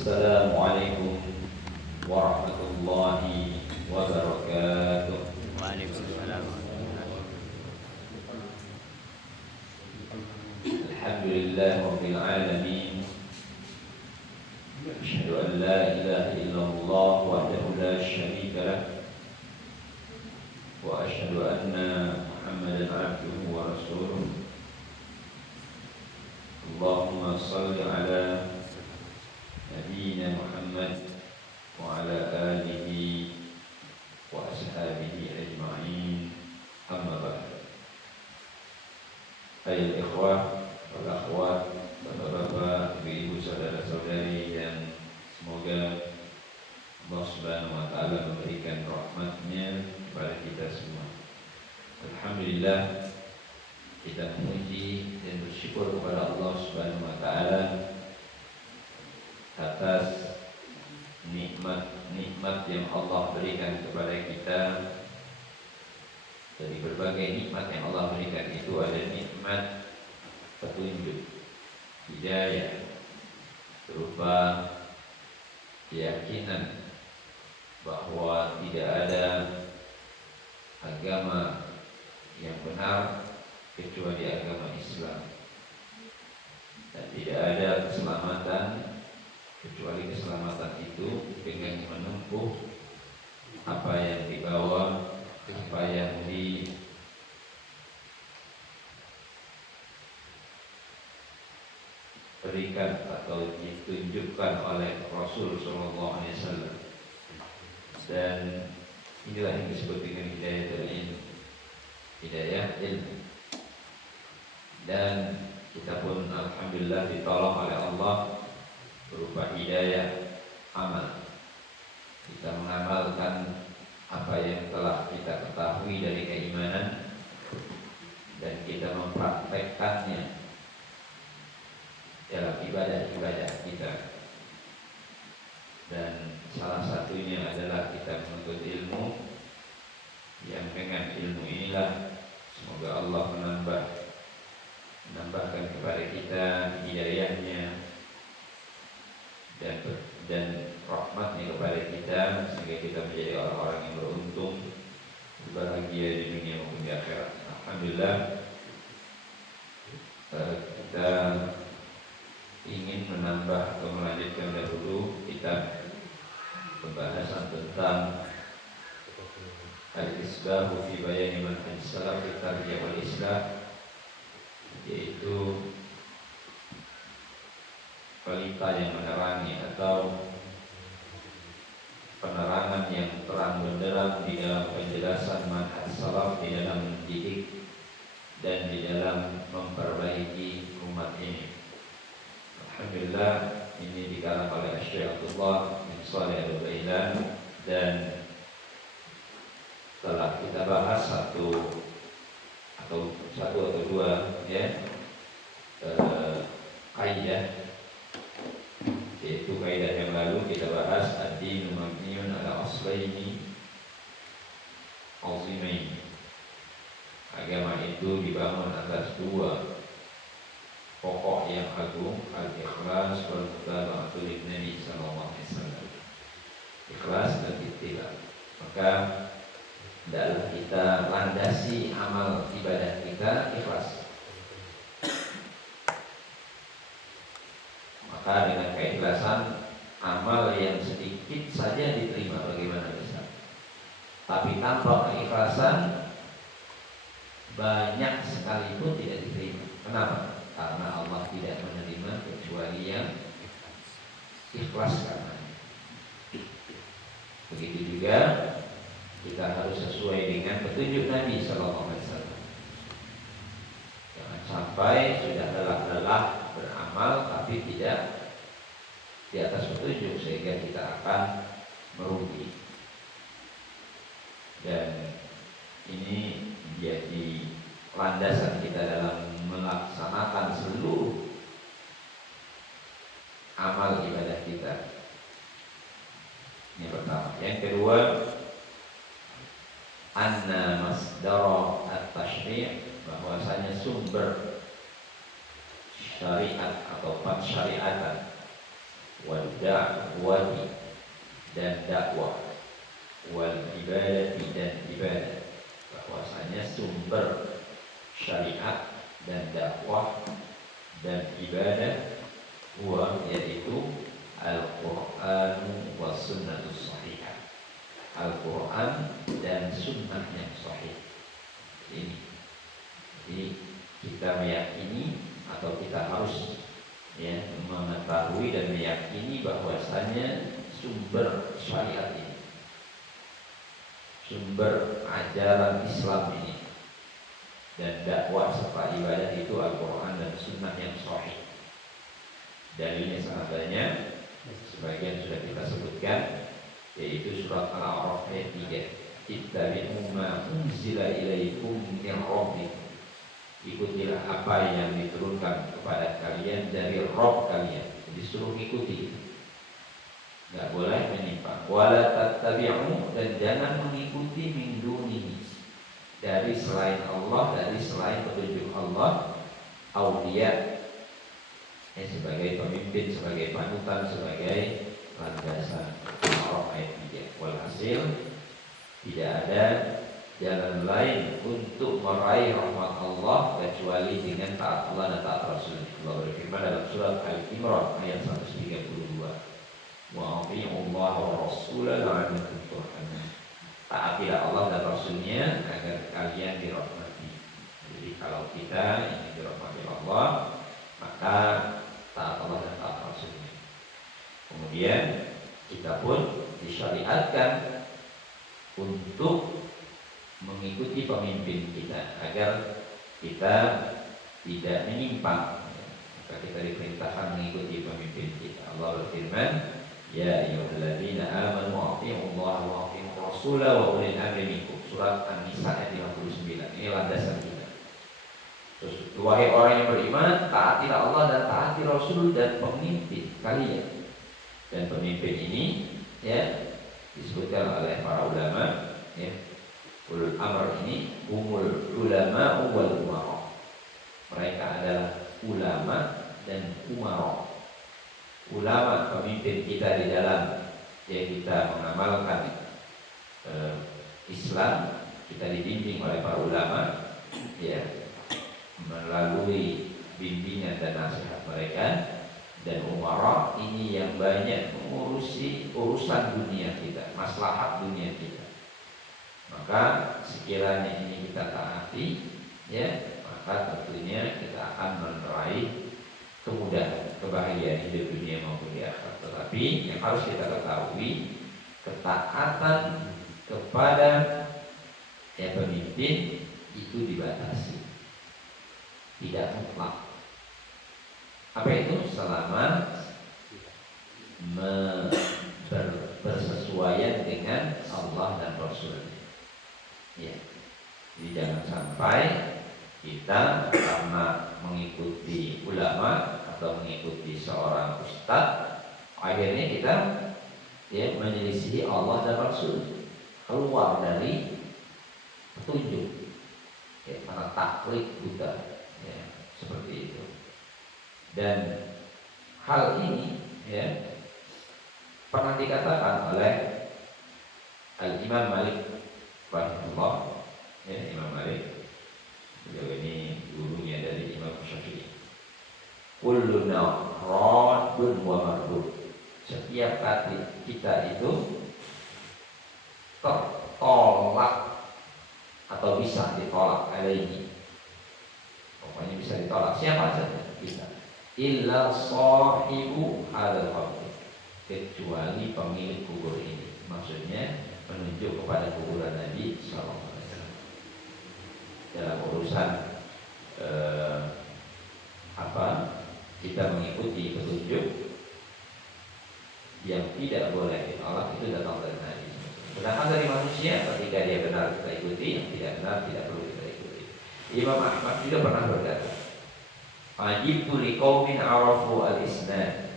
Assalamualaikum warahmatullahi wabarakatuh. Waalaikumsalam. Alhamdulillah rabbil alamin. Asyhadu an la ilaha illallah wahdahu la syarika lah wa asyhadu anna Muhammadan abduhu wa rasuluh. Allahumma shalli ala nabiyyina Muhammad wa ala alihi wa ashabihi ajma'in. Amma ba'd. Ayol ikhwah wal akhwat, bapak-bapak, ibu-ibu, saudara-saudari yang semoga Allah Subhanahu wa taala memberikan rahmat-Nya kepada kita semua. Alhamdulillah, kita memuji dan bersyukur kepada Allah Subhanahu wa taala atas nikmat-nikmat yang Allah berikan kepada kita. Dari berbagai nikmat yang Allah berikan itu ada nikmat petunjuk, hidayah, berupa keyakinan bahwa tidak ada agama yang benar kecuali agama Islam, dan tidak ada keselamatan kecuali keselamatan itu dengan menempuh apa yang dibawa, apa yang diberikan atau ditunjukkan oleh Rasul Sallallahu Alaihi Wasallam. Dan inilah yang disebut dengan hidayah ilmu. Dan kita pun alhamdulillah ditolong oleh Allah berupa hidayah amal. Kita mengamalkan apa yang telah kita ketahui dari keimanan dan kita mempraktekkannya dalam ibadah-ibadah kita. Dan salah satunya adalah kita menuntut ilmu, yang dengan ilmu inilah semoga Allah menambahkan kepada kita hidayahnya dan rahmatnya kepada kita, sehingga kita menjadi orang-orang yang beruntung, bahagia di dunia maupun di akhirat. Alhamdulillah, kita ingin menambah atau melanjutkan dahulu kitab pembahasan tentang Al-Isbahu fi Bayani Manhaj Salaf fi Tarbiyah wal Islah, yaitu pelita yang menerangi atau penerangan yang terang benderang di dalam penjelasan manhaj salaf, di dalam mendidik dan di dalam memperbaiki umat ini. Alhamdulillah, ini dikarang oleh Syekh Abdullah bin Shalih Al-Utsaimin, dan setelah kita bahas satu atau dua kaidah, yaitu kaidah yang lalu kita bahas ad-dinu mabniun ala aslaini azimain. Agama itu dibangun atas dua pokok yang agung, al-ikhlas wal mutaba'atu lin-nabi sallallahu alaihi wasallam. Ikhlas dan ittiba. Maka hendaklah kita landasi amal ibadah kita ikhlas. Maka dengan keikhlasan, amal yang sedikit saja diterima, bagaimana bisa? Tapi tanpa keikhlasan, banyak sekalipun tidak diterima. Kenapa? Karena Allah tidak menerima kecuali yang ikhlas karenanya. Begitu juga kita harus sesuai dengan petunjuk Nabi Sallallahu Alaihi Wasallam. Jangan sampai sudah lelah-lelah beramal tapi tidak di atas petunjuk, sehingga kita akan merugi. Dan ini menjadi landasan kita dalam melaksanakan seluruh amal ibadah kita. Yang pertama. Yang kedua, anna masdara at-tashri', bahwasanya sumber syariat atau pensyariatan wal da'wati dan dakwah, wal ibadati dan ibadah. Bahwasanya sumber syariat dan dakwah dan ibadah huwa, yaitu Al-Quran wa sunnatus sahihah, Al-Quran dan sunnah yang sahih. Ini jadi kita meyakini atau kita harus mengetahui dan meyakini bahwasanya sumber syariat ini, sumber ajaran Islam ini dan dakwah serta ibadah itu Al-Quran dan sunnah yang sahih. Dalilnya sangat banyak, sebagian sudah kita sebutkan, yaitu surat Al-A'raf ayat 3. Ittabi'u ma unzila ilaikum min rabbikum. Ikutilah apa yang diturunkan kepada kalian dari Rabb kalian. Jadi suruh ikuti, nggak boleh menyimpang. Wala tattabi'u, dan jangan mengikuti min dunihi, dari selain Allah, dari selain petunjuk Allah, auliya, sebagai pemimpin, sebagai panutan, sebagai landasan. Al-A'raf ayat 3. Walhasil tidak ada jalan lain untuk meraih rahmat Allah kecuali dengan taat Allah dan taat Rasul. Allah berfirman dalam surat Al-Imran ayat 132. Wa atii'ullaha wa rasulahu la'allakum turhamun. Taatilah Allah dan Rasulnya agar kalian dirahmati. Jadi kalau kita ingin dirahmati Allah, maka taat Allah dan taat Rasulnya. Kemudian kita pun disyariatkan untuk mengikuti pemimpin kita agar kita tidak menyimpang. Maka kita diperintahkan mengikuti pemimpin kita. Allah berfirman, ya ayyuhalladzina amanu athi'ullaha wa athi'ur rasula wa ulil amri minkum. Surat An-Nisa ayat 59. Ini landasan kita. Terus, wahai orang yang beriman, taatilah Allah dan taati Rasul dan pemimpin kalian. Dan pemimpin ini disebutkan oleh para ulama, ulul amr ini umul ulama wal umara. Mereka adalah ulama dan umara. Ulama pemimpin kita di dalam kita mengamalkan Islam, kita dibimbing oleh para ulama melalui bimbingan dan nasihat mereka. Dan umara ini yang banyak mengurusi urusan dunia kita, maslahat dunia kita. Maka sekiranya ini kita taati, maka tentunya kita akan meraih kemudahan, kebahagiaan hidup dunia maupun di akhirat. Tetapi yang harus kita ketahui, ketaatan kepada pemimpin itu dibatasi, tidak mutlak. Apa itu? Selama bersesuaian dengan Allah dan Rasulnya. Jadi jangan sampai kita karena mengikuti ulama atau mengikuti seorang ustadz, akhirnya kita menyelisihi Allah dan Rasul, keluar dari petunjuk, karena taklid buta, seperti itu. Dan hal ini pernah dikatakan oleh Al-Imam Malik rahimahullah. Imam Malik, beliau ini gurunya dari Imam Syafi'i. Kulluna radun wa mardud. Setiap kata kita itu tertolak atau bisa ditolak. Ada ini, pokoknya bisa ditolak. Siapa saja kita. Illa sahibu hadzal qabr, kecuali pemilik kubur ini. Maksudnya menunjuk kepada kuburan Nabi sallallahu alaihi wasallam. Dalam urusan kita mengikuti petunjuk yang tidak boleh ditolak, itu datang dari Nabi. Sedangkan dari manusia, ketika dia benar kita ikuti, yang tidak benar tidak perlu kita ikuti. Imam Ahmad juga pernah berkata, Ajibtu liqaumin arafu al-isnad.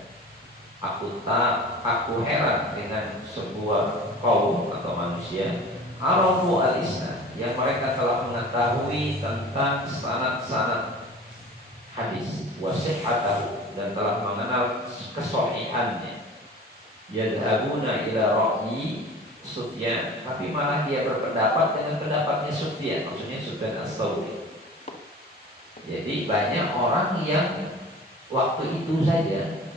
Aku heran dengan sebuah kaum atau manusia arafu al-isnad, yang mereka telah mengetahui tentang sanad-sanad hadis, wa sihhatahu, dan telah mengenal kesohihannya. Yadhabuna ila ra'yi Sufyan, tapi malah dia berpendapat dengan pendapatnya Sufyan, maksudnya Sufyan Ats-Tsauri. Jadi banyak orang yang waktu itu saja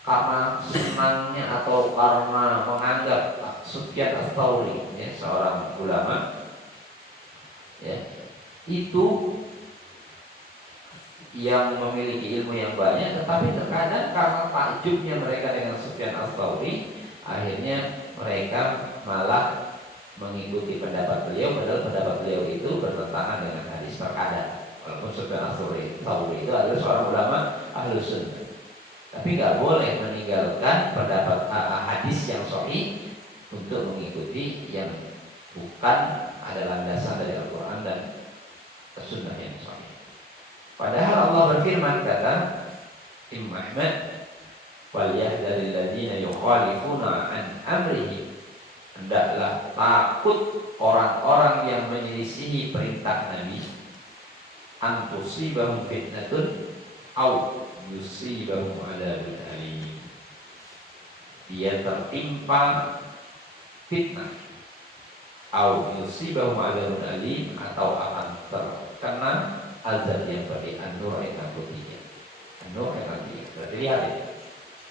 karena senangnya atau karena menganggap Sufyan Ats-Tsauri, ya, seorang ulama, ya, itu yang memiliki ilmu yang banyak, tetapi terkadang karena takjubnya mereka dengan Sufyan Ats-Tsauri, akhirnya mereka malah mengikuti pendapat beliau, padahal pendapat beliau itu bertentangan dengan hadis terkadang. Walaupun Sufyan Ats-Tsauri itu adalah seorang ulama Ahlus Sunnah, tapi nggak boleh meninggalkan pendapat hadis yang sahih untuk mengikuti yang bukan ada landasan dari Al-Quran dan Sunnah yang sahih. Padahal Allah berfirman, kata Imam Ahmad, "Walyahdharil ladzina yukhalifuna an amrihi." Hendaklah takut orang-orang yang menyelisihi perintah Nabi, an tusibahum fitnatun aw yusibahum adzabun alim. Dia tertimpa fitnah, aw yusibahum adzabun alim, atau akan terkena azab yang pedih. An-Nur ayat 63. An-Nur ayat 63. Berarti lihat ya.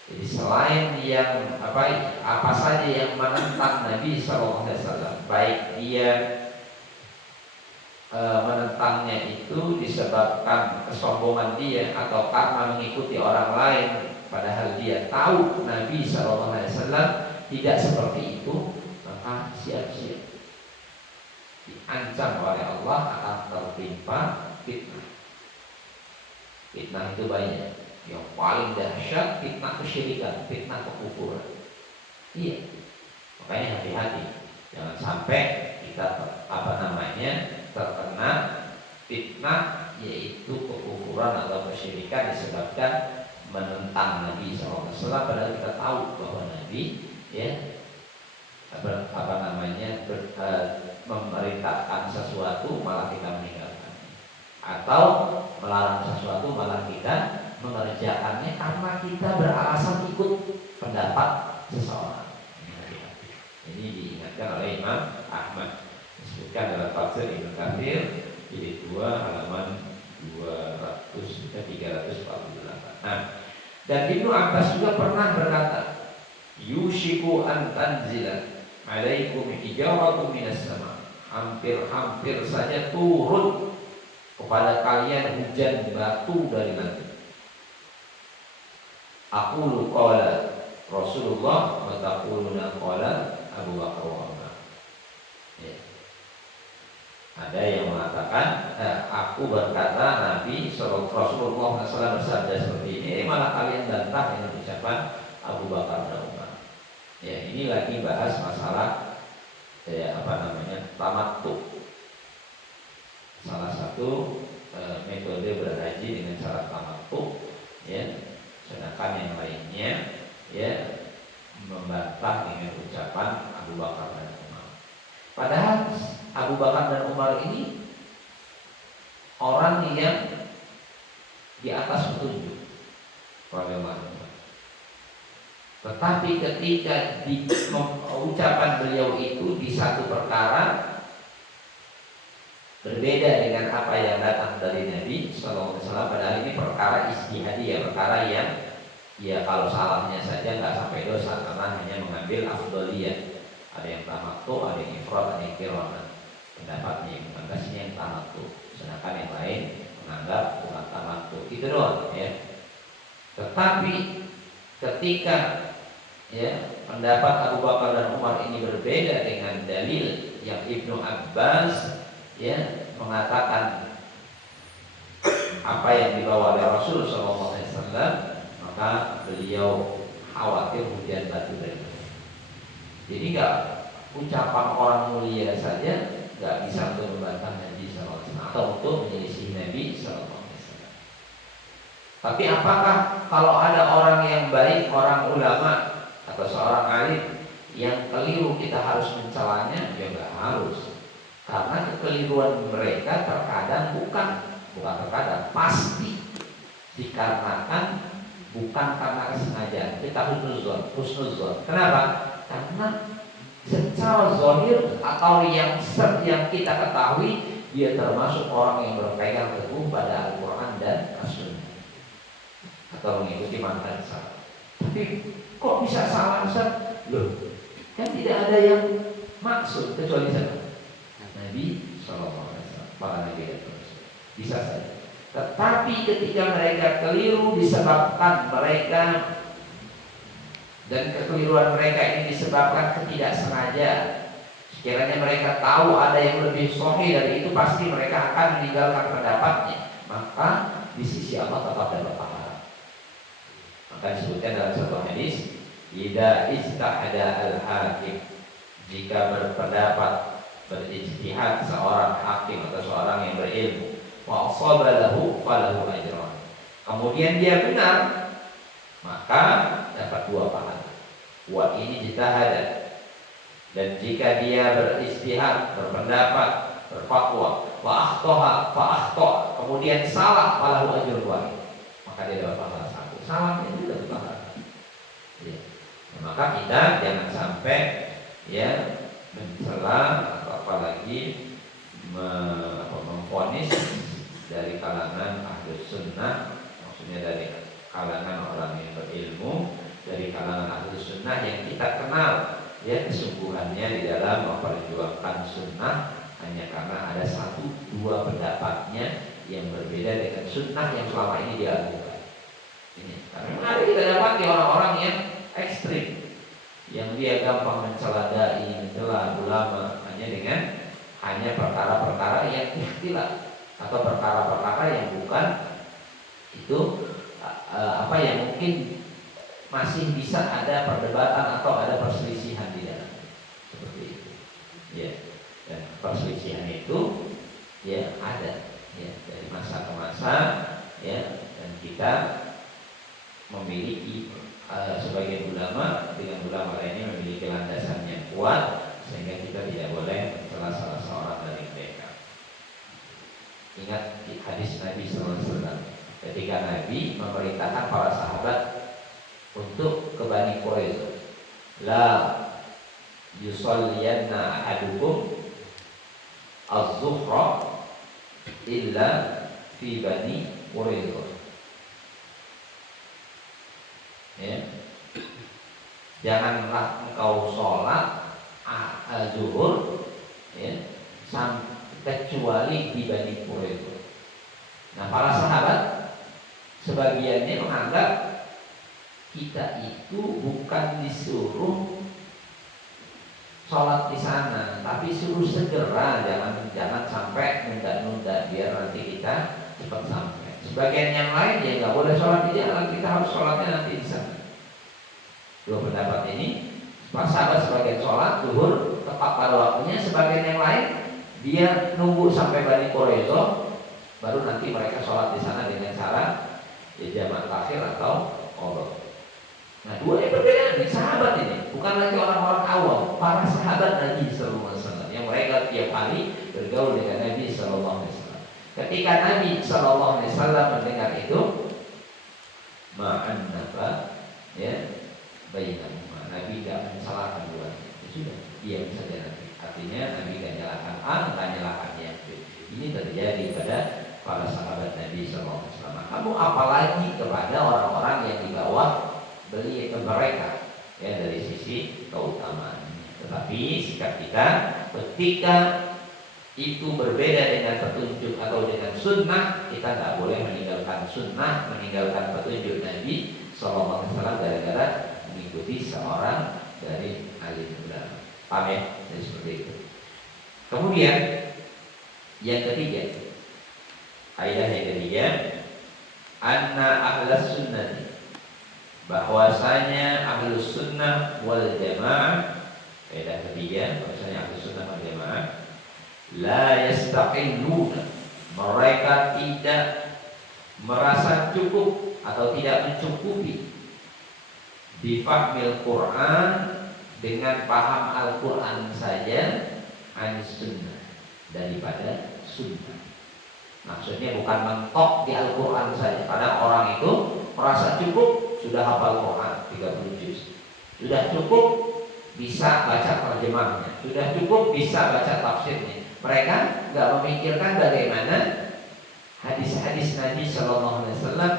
Jadi selain yang apa saja yang menentang Nabi SAW, baik dia menentangnya itu disebabkan kesombongan dia atau karena mengikuti orang lain, padahal dia tahu Nabi SAW tidak seperti itu, maka siap-siap diancam oleh Allah akan tertimpa fitnah. Fitnah itu banyak. Yang paling dahsyat fitnah kesyirikan, fitnah kekufuran. Iya. Makanya hati-hati, jangan sampai kita terkena fitnah yaitu kekufuran atau kesyirikan disebabkan menentang Nabi SAW. Padahal kita tahu bahwa Nabi, ya, memerintahkan sesuatu malah kita meninggalkan, atau melarang sesuatu malah kita mengerjakannya karena kita beralasan ikut pendapat seseorang. Ini diingatkan oleh Imam Ahmad, disebutkan dalam tafsir Ibnu Katsir jilid 2 halaman 348. Nah, dan Ibnu Abbas juga pernah berkata, "Yushiku an tanzila alaikum hijaratun minas sama." Hampir-hampir saja turun kepada kalian hujan batu dari langit. Aku qala Rasulullah wa taquluna qala Abu Bakar wa Umar. Ya. Ada yang mengatakan aku berkata Nabi Rasulullah SAW bersabda seperti ini, malah kalian bantah dengan ucapan Abu Bakar dan Umar. Ya, ini lagi bahas masalah tamattu. Salah satu metode berhaji dengan cara tamattu, ya. Sedangkan yang lainnya, ya, membantah dengan ucapan Abu Bakar dan Umar. Padahal Abu Bakar dan Umar ini orang yang di atas petunjuk, tetapi ketika di ucapan beliau itu di satu perkara berbeda dengan apa yang datang dari Nabi SAW, padahal ini perkara ijtihadiyah, perkara yang ya kalau salahnya saja nggak sampai dosa karena hanya mengambil afdoliyah. Ada yang tamattu, ada yang ifrad, ada yang qira'ah. Pendapatnya yang mengatasinya yang tamattu, sedangkan yang lain menganggap bukan tamattu. Itu doang, ya. Tetapi ketika, ya, pendapat Abu Bakar dan Umar ini berbeda dengan dalil yang Ibnu Abbas, ya, mengatakan apa yang dibawa oleh Rasul SAW, maka beliau khawatir hujan batu dari langit. Jadi nggak ucapan orang mulia saja nggak bisa untuk membantah Nabi SAW atau untuk menyelisih Nabi SAW. Tapi apakah kalau ada orang yang baik, orang ulama atau seorang alim yang keliru kita harus mencelanya? Ya nggak harus. Karena kekeliruan mereka terkadang bukan terkadang, pasti dikarenakan bukan karena kesengajaan, kita husnuzon. Kenapa? Karena secara zahir atau yang kita ketahui, dia termasuk orang yang berpegang teguh pada Al-Quran dan As-Sunnah atau mengikuti manhaj salaf. Tapi kok bisa salah Ustaz? Loh, kan tidak ada yang maksud kecuali Nabi SAW, para Nabi dan Rasul. Bisa saja. Tetapi ketika mereka keliru disebabkan mereka, dan kekeliruan mereka ini disebabkan ketidaksengajaan. Sekiranya mereka tahu ada yang lebih sahih dari itu, pasti mereka akan meninggalkan pendapatnya. Maka di sisi Allah tetap dapat pahala. Maka disebutkan dalam satu hadis, idza istahada al-hakim, jika berpendapat, berijtihad seorang hakim atau seorang yang berilmu, wa asaba lahu falahu ajran, kemudian dia benar, maka dapat 2 pahala. Wa ini jitahada, dan jika dia beristihad, berpendapat, berfatwa, wa akhtaha fa akhta, kemudian salah, falahu ajrun wahid, maka dia dapat pahala 1. Salahnya itu dapat pahala. Ya. Nah, maka kita jangan sampai ya mencela atau apalagi memvonis dari kalangan ahlus sunnah, maksudnya dari kalangan orang yang berilmu, dari kalangan ahlus sunnah yang kita kenal ya kesungguhannya di dalam memperjuangkan sunnah, hanya karena ada 1-2 pendapatnya yang berbeda dengan sunnah yang selama ini dilakukan. Ini karena ada kita dapati orang-orang yang ekstrim, yang dia gampang mencela dai, mencela ulama hanya perkara-perkara yang ikhtilaf atau perkara-perkara yang bukan itu yang mungkin masih bisa ada perdebatan atau ada perselisihan di dalam, seperti itu. Ya, dan perselisihan itu ya ada ya dari masa ke masa ya, dan kita memiliki sebagian ulama dengan ulama lainnya memiliki landasan yang kuat sehingga kita tidak boleh mencela salah seorang dari mereka. Ingat hadis Nabi SAW ketika Nabi memerintahkan para sahabat untuk ke Bani Quraisyah, la yusalliyanna ahadukum az-zuhra illa fi Bani Quraisyah. Ya. Janganlah engkau sholat zuhur ya, kecuali di Bani Quraisyah. Nah, para sahabat sebagiannya menganggap kita itu bukan disuruh sholat di sana, tapi suruh segera, jangan sampai nunda-nunda biar nanti kita cepat sampai. Sebagian yang lain ya nggak boleh sholat di jalan, kita harus sholatnya nanti di sana. 2 pendapat ini, para sahabat sebagian sholat zuhur tepat pada waktunya, sebagian yang lain dia nunggu sampai Bani Quraisyah baru nanti mereka sholat di sana dengan cara ya jamak takhir atau qadha. Nah, 2 yang berbeda nih sahabat ini, bukan lagi orang-orang awam, para sahabat Nabi Sallallahu Alaihi Wasallam yang mereka tiap hari bergaul dengan Nabi Sallallahu Alaihi Wasallam. Ketika Nabi Sallallahu Alaihi Wasallam mendengar itu, ma'an nafa ya bainahuma, Nabi tidak mensalahkan duanya, sudah diam saja Nabi. Artinya Nabi tidak nyalakan A, tidak nyalakan yang B. Ini terjadi pada para sahabat Nabi Sallallahu Alaihi Wasallam. Kamu apalagi kepada orang-orang yang di bawah mereka ya dari sisi keutamaan. Tetapi sikap kita ketika itu berbeda dengan petunjuk atau dengan sunnah, kita tidak boleh meninggalkan sunnah, meninggalkan petunjuk Nabi Sallallahu Alaihi Wasallam gara-gara mengikuti seorang dari alim ulama. Paham ya? Jadi seperti itu. Kemudian yang ketiga, kaidah yang ketiga, anna ahlas sunnah, bahwasanya ahlus sunnah wal jamaah, kaidah ketiga, bahwasanya ahlus sunnah wal jamaah la yastaqilluna, mereka tidak merasa cukup atau tidak mencukupi bifahmil Quran, dengan paham Al-Quran saja, an sunnah, daripada sunnah. Maksudnya bukan mentok di Al-Quran saja. Karena orang itu merasa cukup sudah hafal Quran 30 juz, sudah cukup bisa baca terjemahnya, sudah cukup bisa baca tafsirnya. Mereka nggak memikirkan bagaimana hadis-hadis Nabi Shallallahu Alaihi Wasallam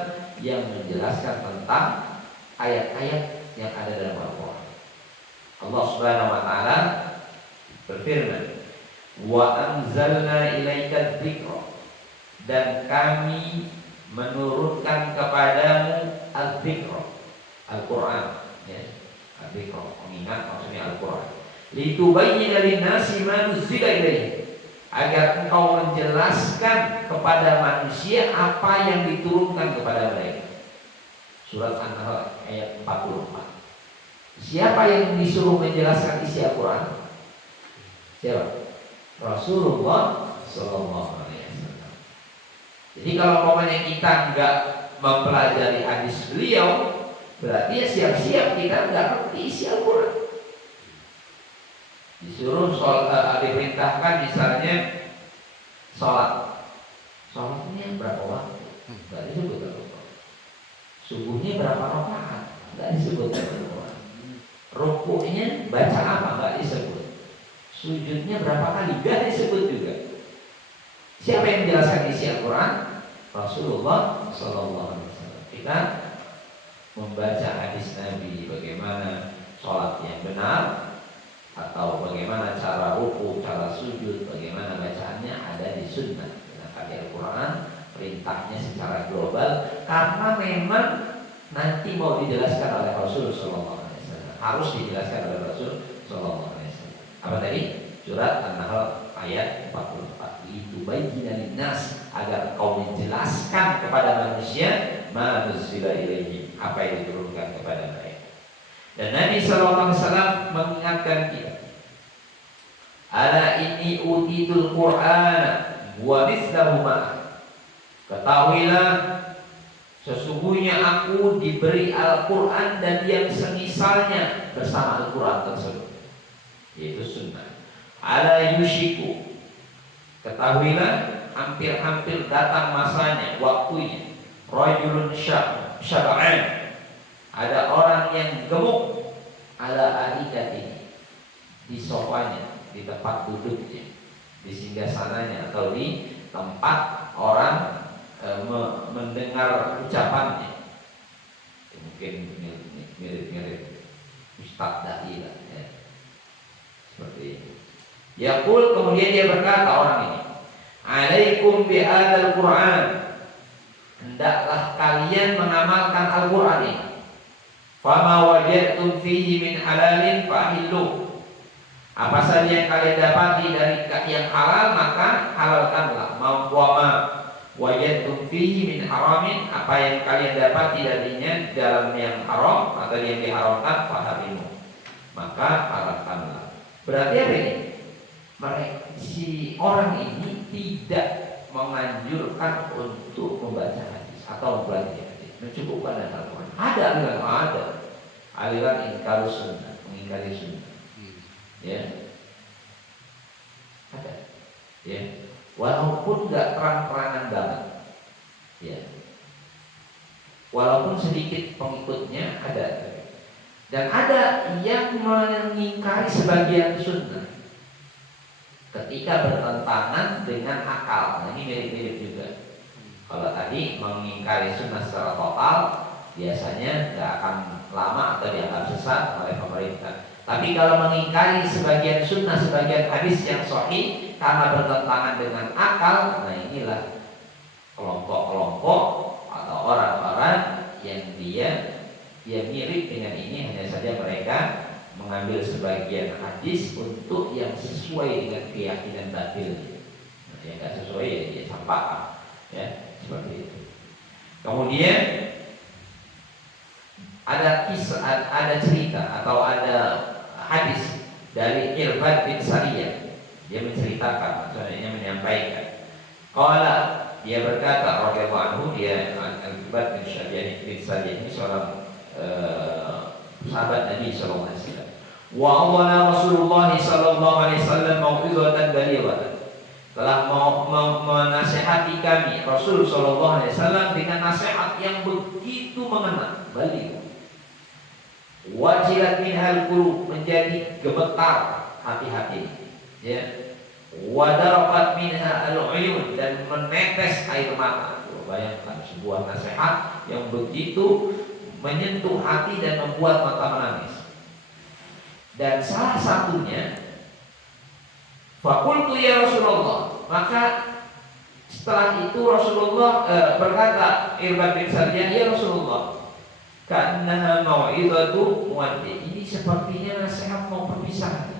yang menjelaskan tentang ayat-ayat yang ada dalam Al-Quran. Allah Subhanahu Wa Taala berfirman, wa anzalna ilaika dzikra, dan kami menurunkan kepadamu al-dzikra, Al-Quran, ya. Al-dzikra, mengingat maksudnya Al-Quran. Litubayyina lin-nasi ma nuzila ilaihim, agar engkau menjelaskan kepada manusia apa yang diturunkan kepada mereka. Surat An-Nahl ayat 44. Siapa yang disuruh menjelaskan isi Al-Quran? Siapa? Rasulullah Sallallahu Alaihi Wasallam. Jadi kalau umpamanya kita nggak mempelajari hadis beliau, berarti ya siap-siap kita nggak ngerti isi Al-Quran. Disuruh diperintahkan misalnya sholat. Sholatnya berapa waktu? Nggak disebut Al-Quran. Subuhnya berapa rakaat? Nggak disebut Al-Quran. Rukuknya baca apa? Nggak disebut. Sujudnya berapa kali? Nggak disebut juga. Siapa yang menjelaskan isi Al-Quran? Rasulullah Sallallahu Alaihi Wasallam. Kita membaca hadis Nabi bagaimana sholat yang benar, atau bagaimana cara ruku, cara sujud, bagaimana bacaannya ada di sunnah. Sedangkan di Al-Quran perintahnya secara global, karena memang nanti mau dijelaskan oleh Rasul Sallallahu Alaihi Wasallam, harus dijelaskan oleh Rasul Sallallahu Alaihi Wasallam. Apa tadi? Surat An-Nahl ayat 44. Itu bayyina linnas, agar kau menjelaskan kepada manusia ma nuzila ilaihim, apa yang diturunkan kepada mereka. Dan Nabi Sallallahu Alaihi Wasallam mengingatkan kita, ala inni utitul Qur'ana wa mithlahu ma, ketahuilah sesungguhnya aku diberi Al-Quran dan yang semisalnya bersama Al-Quran tersebut, yaitu sunnah. Ala yushiku, ketahuilah hampir-hampir datang masanya, waktunya. Rajulun syab'an, ada orang yang gemuk, ala arikatihi, di sofanya, di tempat duduknya, di singgasananya atau di tempat orang mendengar ucapannya. Mungkin mirip-mirip Ustaz Dai lah, ya. Seperti itu. Yaqul, kemudian dia berkata orang ini, alaikum bihadzal Qur'an, hendaklah kalian mengamalkan Al-Quran ini. Fama wajadtum fihi min halalin fahillu, apa saja yang kalian dapati dari yang halal maka halalkanlah. Wama wajadtum fihi min haramin, apa yang kalian dapati darinya dalam yang haram atau yang diharamkan faharimu, maka halalkanlah. Berarti apa ini? Si orang ini tidak menganjurkan untuk membaca hadis atau mempelajari hadis, mencukupkan dengan Al-Quran. Ada aliran, ada aliran ingkar sunnah, mengingkari sunnah, ya, ada, ya, walaupun nggak terang-terangan banget, ya, walaupun sedikit pengikutnya ada, dan ada yang mengingkari sebagian sunnah ketika bertentangan dengan akal. Nah, ini mirip-mirip juga. Kalau tadi mengingkari sunnah secara total, biasanya nggak akan lama atau dianggap sesat oleh pemerintah. Tapi kalau mengingkari sebagian sunnah, sebagian hadis yang sahih karena bertentangan dengan akal, nah inilah kelompok-kelompok atau orang-orang yang dia mirip dengan ini, hanya saja mereka mengambil sebagian hadis untuk yang sesuai dengan keyakinan batil. Nah, yang nggak sesuai ya dia sampah, ya, seperti itu. Kemudian ada kisah, ada cerita atau ada hadis dari Irbad bin Sariyah. Dia menceritakan, maksudnya menyampaikan. Qala, dia berkata, radhiyallahu anhu, dia Irbad bin Sariyah ini seorang sahabat Nabi sallallahu alaihi wasallam. Wa awwala Rasulullah sallallahu alaihi wasallam mau'izatan balighatan. telah menasehati kami Rasul Shallallahu Alaihi Wasallam dengan nasihat yang begitu mengena. Balik. Wajilat minhal qulub, menjadi gemetar hati-hati. Ya. Wadarabat minha al-uyun, dan menetes air mata. Bayangkan sebuah nasihat yang begitu menyentuh hati dan membuat mata menangis. Dan salah satunya, faqultu ya Rasulullah, maka setelah itu Rasulullah berkata, Irbad bin Sariyah, ya Rasulullah, karena mau'izatu muwaddi, ini sepertinya nasihat mau perpisahan.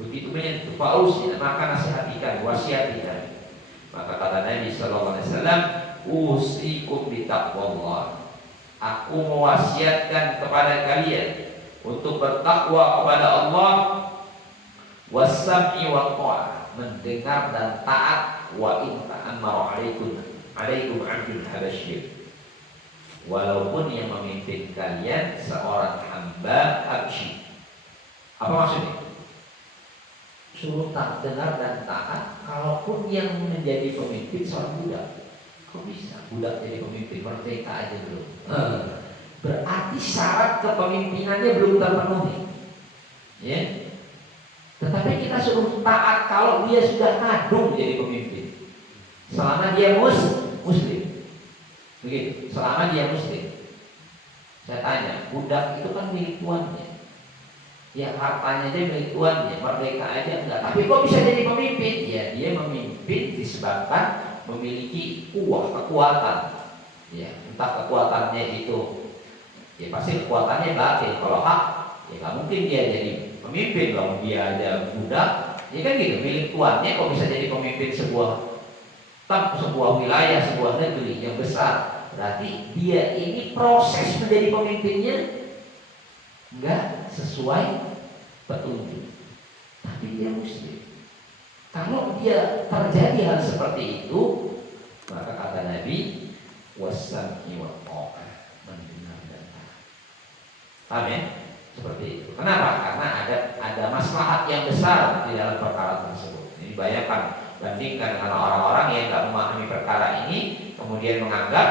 Begitu menyentuh, fausi, maka nasihatikan, wasiatikan. Maka kata Nabi sallallahu alaihi wasallam, usikum bitaqwallah. Aku mewasiatkan kepada kalian untuk bertakwa kepada Allah, wasam'i wa ta'ah, mendengar dan taat, wa in ta'ammara alaikum 'abdun habasyir. Walaupun yang memimpin kalian seorang hamba habsyi. Apa maksudnya? Suruh tak dengar dan taat, kalaupun yang menjadi pemimpin seorang budak. Kok bisa budak jadi pemimpin? Merdeka aja belum. Berarti syarat kepemimpinannya belum terpenuhi. Ya. Tetapi kita suruh taat kalau dia sudah kadung jadi pemimpin. Selama dia muslim. Begitu, selama dia muslim. Saya tanya, budak itu kan milik tuannya. Ya hartanya dia milik tuannya, merdeka aja enggak. Tapi kok bisa jadi pemimpin? Ya dia memimpin disebabkan memiliki kekuatan. Ya, entah kekuatannya itu, ya pasti kekuatannya batin. Kalau hak, ya nggak mungkin dia jadi pemimpin kalau dia ada budak. Ya kan gitu, milik tuannya kok bisa jadi pemimpin sebuah wilayah, sebuah negeri yang besar. Berarti dia ini proses menjadi pemimpinnya enggak sesuai petunjuk. Tapi dia muslim. Kalau dia terjadi hal seperti itu, maka kata Nabi, wasam'i wa ta'ah, mendengar dan taat. Paham ya? Seperti itu. Kenapa? Karena ada maslahat yang besar di dalam perkara tersebut. Ini bayangkan, bandingkan dengan orang-orang yang nggak memahami perkara ini, kemudian menganggap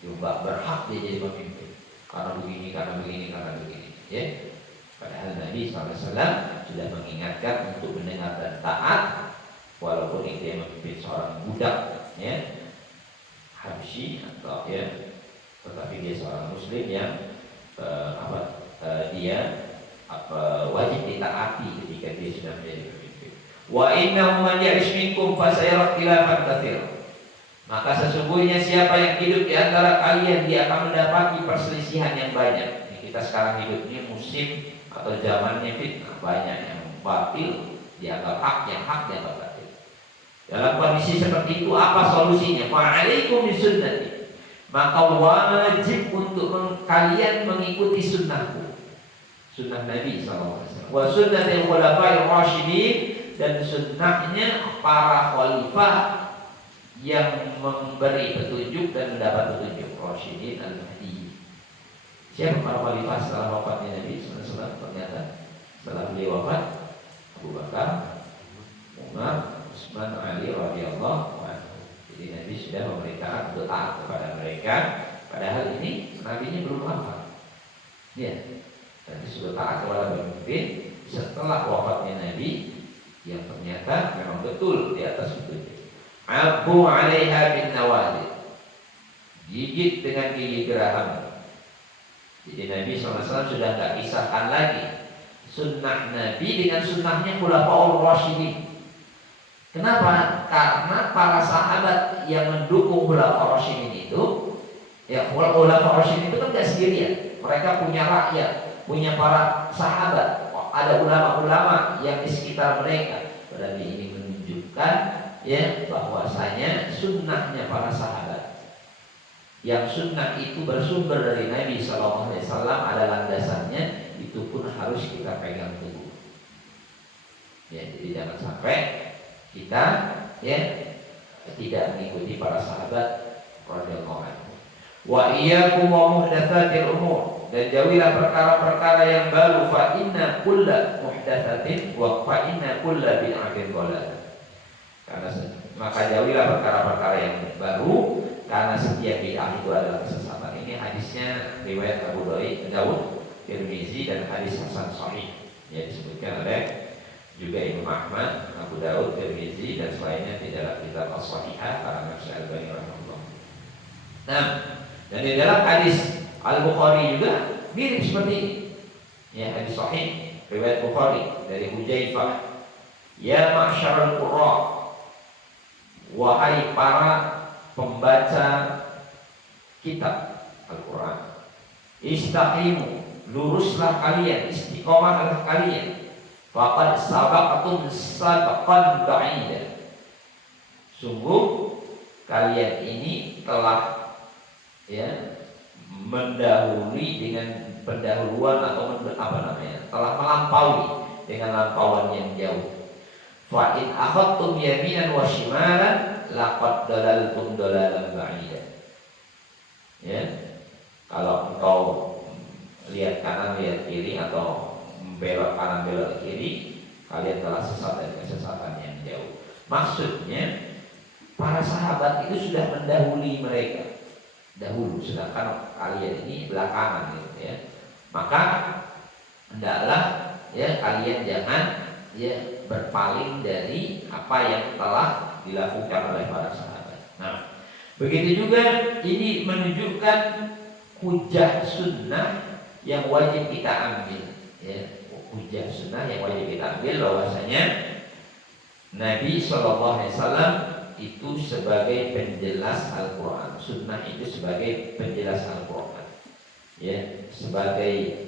juga berhak dia jadi pemimpin karena begini, karena begini, karena begini. Ya, padahal Nabi SAW sudah mengingatkan untuk mendengar dan taat, walaupun itu yang memimpin seorang budak, ya, habsyi atau ya, tetapi dia seorang Muslim yang wajib ditaati ketika dia sudah menjadi pemimpin. Wa innahu man ya'ish minkum fasayara ikhtilafan katsiran. Maka sesungguhnya siapa yang hidup di antara kalian, dia akan mendapati perselisihan yang banyak. Ini kita sekarang hidup ini musim atau zamannya fitnah, banyak yang batil dianggap hak, yang hak dianggap batil. Dalam kondisi seperti itu apa solusinya? Fa'alaikum bisunnati. Maka wajib untuk kalian mengikuti sunnahku, sunnah Nabi SAW. Wa sunnatil khulafa'ir rasyidin, dan sunnahnya para khalifah yang memberi petunjuk dan mendapat petunjuk, Rasyidin al-Mahdi. Siapa para khalifah setelah wafatnya Nabi SAW? Ternyata setelah beliau wafat, Abu Bakar, Umar, Utsman, Ali radhiyallahu anhu. Jadi Nabi sudah memerintahkan untuk taat kepada mereka. Padahal ini Nabi-nya belum wafat. Ya, Nabi sudah taat kepada pemimpin setelah wafatnya Nabi, yang ternyata memang betul di atas petunjuk. Abu 'alaiha bin nawajid, gigit dengan gigi geraham. Jadi Nabi SAW sudah tidak pisahkan lagi sunnah Nabi dengan sunnahnya khulafaur rasyidin. Kenapa? Karena para sahabat yang mendukung khulafaur rasyidin itu, ya khulafaur rasyidin itu kan tidak sendirian. Mereka punya rakyat, punya para sahabat, ada ulama-ulama yang di sekitar mereka. Berarti ini menunjukkan ya bahwasanya sunnahnya para sahabat, yang sunnah itu bersumber dari Nabi SAW, ada landasannya, itu pun harus kita pegang teguh. Ya, jadi jangan sampai kita ya tidak mengikuti para sahabat radhiyallahu anhu. Wa iyyakum wa muhdatsatil umur, dan jauhilah perkara-perkara yang baru. Fa inna kulla muhdatsatin wa fa inna kulla bid'atin dhalalah. Maka jauhilah perkara-perkara yang baru, karena setiap bid'ah itu adalah kesesatan. Ini hadisnya riwayat Abu Daud, Tirmizi, dan hadis hasan sahih. Ya, disebutkan oleh juga Imam Ahmad, Abu Daud, Tirmizi, dan selainnya di dalam kitab As-Sahihah karena Syekh Al-Albani rahimahullah. Nah, dan di dalam hadis Al-Bukhari juga mirip seperti ini. Ya, hadis sahih riwayat Bukhari dari Hudzaifah, ya ma'syarul qurra, wahai para pembaca kitab Al-Quran, istaqimu, luruslah kalian, istiqomahlah kalian, faqad sabaqtum sabqan ba'ida, sungguh kalian ini telah mendahului dengan pendahuluan atau telah melampaui dengan lampauan yang jauh. Fa in akhadtum yaminan wa shimalan laqad dalaltum dalalan ba'ida. Ya. Kalau engkau lihat kanan, lihat kiri, atau belok kanan, belok kiri, kalian telah sesat dari kesesatan yang jauh. Maksudnya para sahabat itu sudah mendahului mereka dahulu, sedangkan kalian ini belakangan gitu ya. Maka hendaklah kalian jangan berpaling dari apa yang telah dilakukan oleh para sahabat. Nah, begitu juga ini menunjukkan hujah sunnah yang wajib kita ambil. Ya, hujah sunnah yang wajib kita ambil bahwasanya Nabi SAW itu sebagai penjelas Al-Quran, sunnah itu sebagai penjelas Al-Quran, ya, sebagai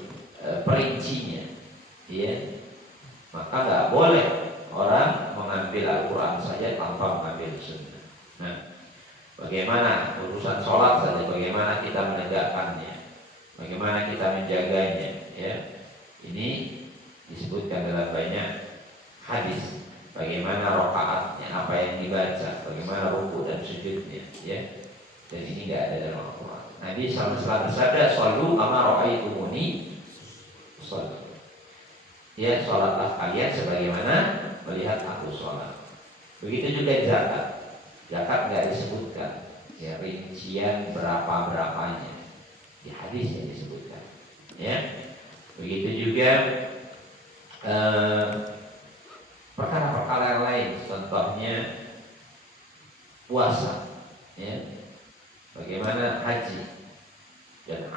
perincinya, ya. Maka nggak boleh orang mengambil Al-Quran saja tanpa mengambil sunnah. Nah, bagaimana urusan sholat saja, bagaimana kita menegakkannya, bagaimana kita menjaganya, ya. Ini disebutkan dalam banyak hadis. Bagaimana rakaatnya, apa yang dibaca, bagaimana ruku dan sujudnya, ya. Dan ini nggak ada dalam Al-Quran. Nabi SAW bersabda, "Shallu kama ra'aitumuni sholli." Ya, sholatlah kalian sebagaimana melihat aku sholat. Begitu juga zakat. Zakat nggak disebutkan, ya, rincian berapanya. Di hadis yang disebutkan, ya. Begitu juga perkara-perkara yang lain, contohnya puasa, ya, bagaimana haji dan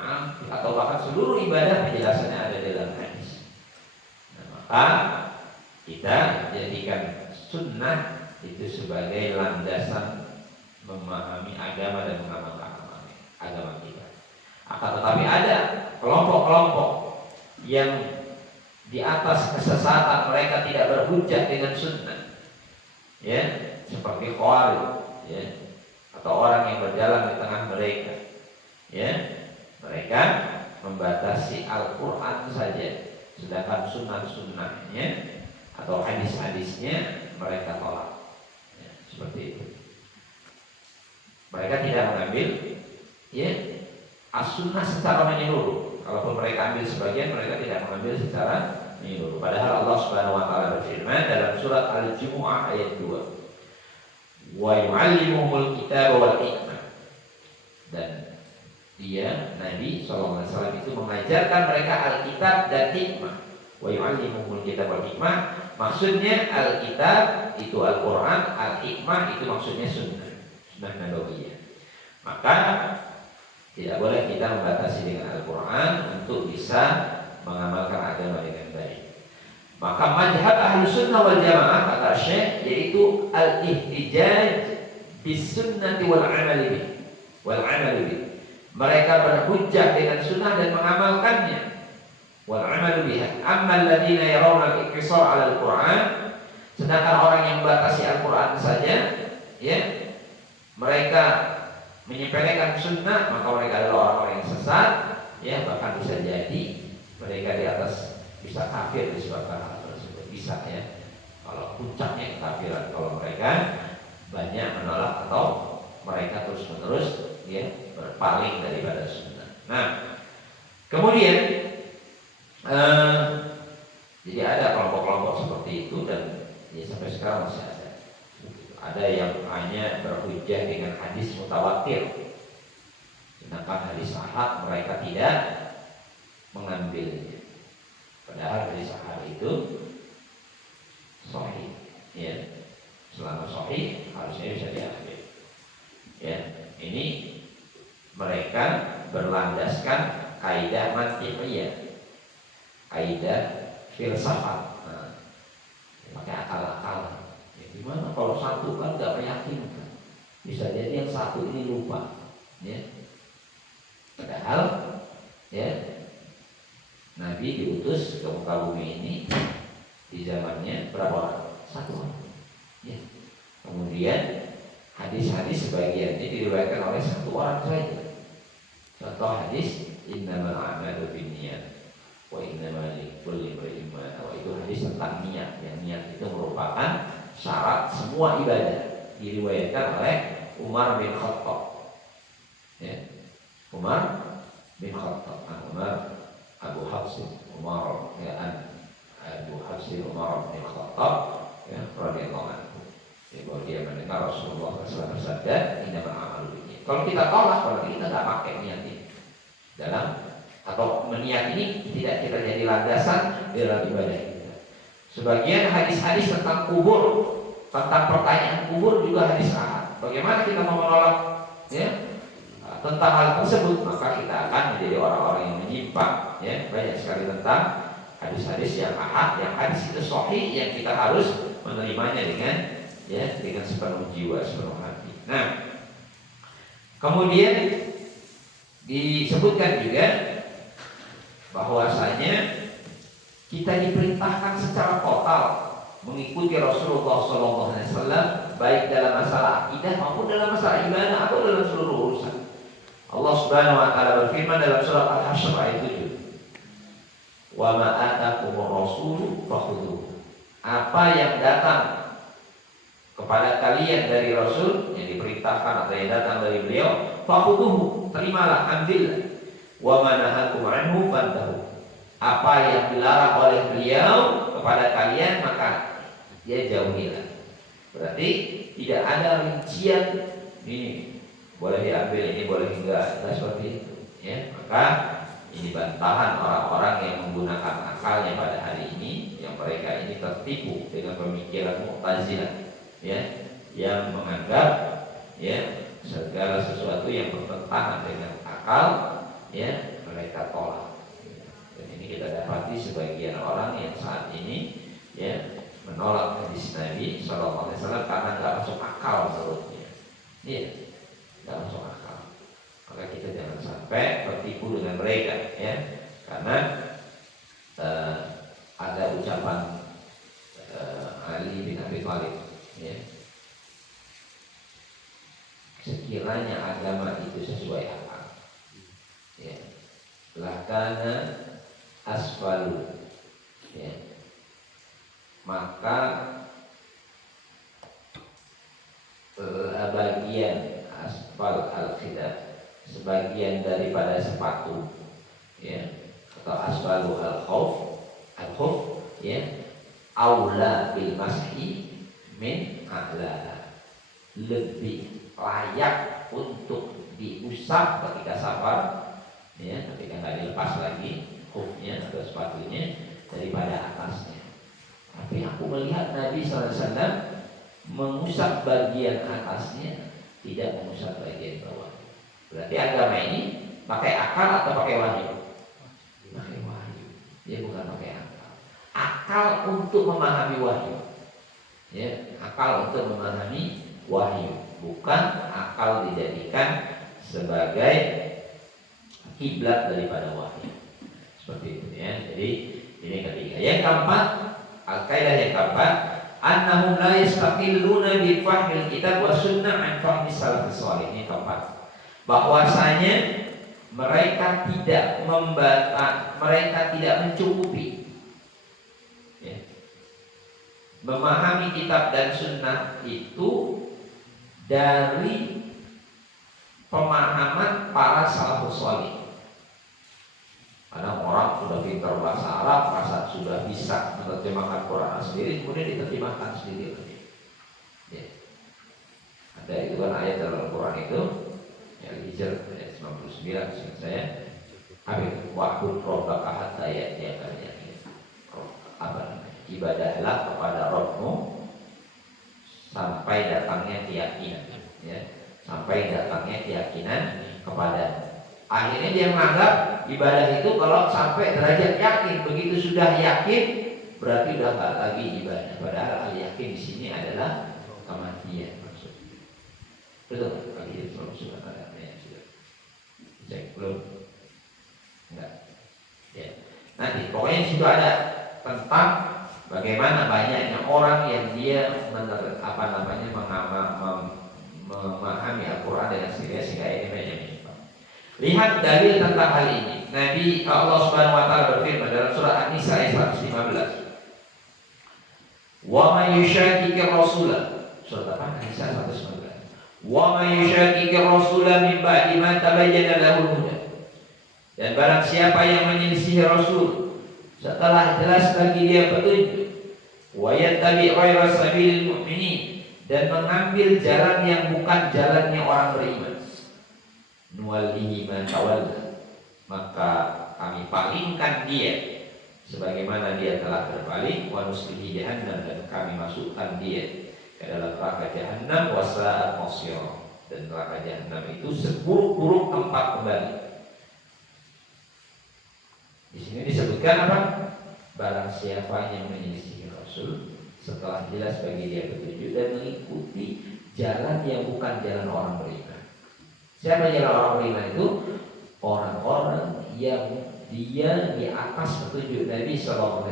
atau bahkan seluruh ibadah penjelasannya ada dalam hadis. Nah, maka kita jadikan sunnah itu sebagai landasan memahami agama dan mengamalkan agama kita. Akan tetapi ada kelompok-kelompok yang di atas kesesatan, mereka tidak berhujjah dengan sunnah, ya, seperti Khawarij, ya, atau orang yang berjalan di tengah mereka, ya. Mereka membatasi Al-Quran saja, sedangkan sunnah-sunnahnya atau hadis-hadisnya mereka tolak, ya, seperti itu. Mereka tidak mengambil, ya, as-sunnah secara menyeluruh. Kalaupun mereka ambil sebagian, mereka tidak mengambil secara menyeluruh. Padahal Allah Subhanahu wa taala berfirman dalam surat Al-Jumu'ah ayat 2. Wa yu'allimuhumul kitaba wal hikmah. Dan dia, Nabi SAW itu mengajarkan mereka Alkitab dan hikmah. Wa yu'allimuhumul kitaba wal hikmah, maksudnya Alkitab itu Al-Quran, Al-Hikmah itu maksudnya sunnah nabawiyah. Maka tidak boleh kita membatasi dengan Al-Quran untuk bisa mengamalkan agama dengan baik. Maka mazhab Ahlus Sunnah wal Jamaah, kata Syekh, yaitu al-ihtijaj bis sunnati wal amali bih. Mereka berhujjah dengan sunnah dan mengamalkannya. Wal amalu biha. Amma alladziina yarawna al-iqtisar 'ala al-Qur'an, sedangkan orang yang membatasi Al-Quran saja, ya, mereka menyepelekan sunnah, maka mereka adalah orang-orang yang sesat, ya, bahkan bisa jadi mereka di atas bisa kafir disebabkan hal tersebut, bisa, ya. Kalau puncaknya kekafiran, kalau mereka banyak menolak atau mereka terus-menerus, ya, berpaling daripada sunnah. Nah, kemudian jadi ada kelompok-kelompok seperti itu dan ya sampai sekarang masih ada. Ada yang hanya berhujjah dengan hadis mutawatir, sedangkan hadis ahad mereka tidak mengambilnya. Padahal hadis ahad itu sahih, ya. Selama sahih harusnya bisa diambil. Ya, ini mereka berlandaskan kaidah mantiqiyah, kaidah filsafat. Nah, pakai akal-akalan. Ya, gimana kalau satu kan nggak meyakinkan? Bisa jadi yang satu ini lupa. Ya. Padahal, ya, Nabi diutus ke muka bumi ini di zamannya berapa orang? Satu orang. Ya. Kemudian hadis-hadis sebagiannya diriwayatkan oleh satu orang saja. Contoh hadis innamal a'malu binniyat wa innamal likulli imrin ma nawa, itu hadis tentang niat. Yang niat itu merupakan syarat semua ibadah. Diriwayatkan oleh Umar bin Khattab. Ya. Umar bin Khattab, Umar Abu Hafsin Umar, ya, Abu Hafsin Umar bin Khattab, ya, radhiyallahu anhu. Ya, bahwa dia mendengar Rasulullah SAW bersabda, innamal a'malu binniyat. Kalau kita tolak, berarti kita tidak pakai niat ini dalam, atau meniat ini tidak kita jadi landasan dalam ibadah kita. Sebagian hadis-hadis tentang kubur, tentang pertanyaan kubur juga hadis ahad. Bagaimana kita mau menolak, ya, tentang hal tersebut? Maka kita akan menjadi orang-orang yang menyimpang. Ya, banyak sekali tentang hadis-hadis yang ahad, yang hadis itu sahih, yang kita harus menerimanya dengan, ya, dengan sepenuh jiwa, sepenuh hati. Nah, kemudian disebutkan juga bahwasanya kita diperintahkan secara total mengikuti Rasulullah SAW, baik dalam masalah akidah maupun dalam masalah ibadah atau dalam seluruh urusan. Allah Subhanahu wa taala berfirman dalam surat Al-Hasyr ayat 7, "Wa ma atakumur rasulu fakhudhuhu." Apa yang datang kepada kalian dari Rasul, yang diperintahkan atau yang datang dari beliau, fakhudhuhu, terimalah, ambillah. Wa ma nahakum anhu fantahu. Apa yang dilarang oleh beliau kepada kalian, maka dia jauhilah. Berarti tidak ada rincian ini boleh diambil, ini boleh enggak, seperti itu, ya. Maka ini bantahan orang-orang yang menggunakan akalnya pada hari ini, yang mereka ini tertipu dengan pemikiran Mu'tazilah, ya, yang menganggap, ya, segala sesuatu yang bertentangan dengan akal, ya, mereka tolak. Dan ini kita dapati sebagian orang yang saat ini, ya, menolak hadis Nabi SAW karena nggak masuk akal menurutnya. Iya, nggak masuk akal. Maka kita jangan sampai tertipu dengan mereka, ya, karena ada ucapan Ali bin Abi Thalib, ya, sekiranya agama itu sesuai akal, ya, lakana asfalu, ya, maka bagian asfal al-khidab, sebagian daripada sepatu, ya, atau asfalu al-khuf, ya, aula bil mashi min a'la, lebih layak untuk diusap ketika safar, ya, ketika nggak dilepas lagi khufnya atau sepatunya, daripada atasnya. Tapi aku melihat Nabi SAW mengusap bagian atasnya, tidak mengusap bagian bawah. Berarti agama ini pakai akal atau pakai wahyu? Pakai wahyu. Dia bukan pakai akal. Akal untuk memahami wahyu, ya, akal untuk memahami wahyu, bukan akal dijadikan sebagai kiblat daripada wahyu. Seperti itu, ya. Jadi ini ketiga. Yang keempat, al-kaidah yang keempat, annahum la yastaqilluna bi fahmil kitab wa sunnah an fahmi salafus salih. Ini keempat, bahwasanya mereka tidak mereka tidak mencukupi, ya, memahami kitab dan sunnah itu dari pemahaman para salafus salih. Karena orang sudah pintar bahasa Arab, masa sudah bisa menerjemahkan Quran sendiri, kemudian diterjemahkan sendiri. Ya. Itu kan ayat dalam Al-Quran itu yang Hijr ayat 99 seingat saya. Wa'bud rabbaka hatta ya'tiyakal yaqin. Apa namanya? Ibadahlah kepada Rabbmu sampai datangnya keyakinan, ya. Sampai datangnya keyakinan kepada. Akhirnya dia menganggap ibadah itu kalau sampai derajat yakin, begitu sudah yakin berarti udah nggak lagi ibadah. Padahal al-yakin di sini adalah kematian maksudnya. Betul? Kali ini sudah ada yang sudah cek belum? Enggak. Ya. Nanti pokoknya di situ ada tentang bagaimana banyaknya orang yang dia memahami Al-Quran dengan serius sehingga ini menyimpang. Lihat dalil tentang hal ini. Nabi Allah Subhanahu wa taala berfirman dalam surah An-Nisa ayat 115. Wa may yushaqiqir rasula. Surat apa? An-Nisa 115. Wa may yushaqiqir rasula min ba'di ma tabayyana lahul huda. Dan barang siapa yang menyelisih Rasul setelah jelas bagi dia petunjuk, wa yattabi' ghayra sabilil mu'minin, dan mengambil jalan yang bukan jalannya orang beriman, nuwallihi ma tawalla, maka kami palingkan dia sebagaimana dia telah berpaling, wa nuslihi jahannam, dan kami masukkan dia ke dalam neraka jahannam, wa sa'at masira, dan neraka jahannam itu seburuk-buruk tempat kembali. Di sini disebutkan apa? Barang siapa yang menyelisih Rasul setelah jelas bagi dia petunjuk dan mengikuti jalan yang bukan jalan orang beriman. Siapa jalan orang beriman itu? Orang-orang yang dia di atas petunjuk Nabi SAW.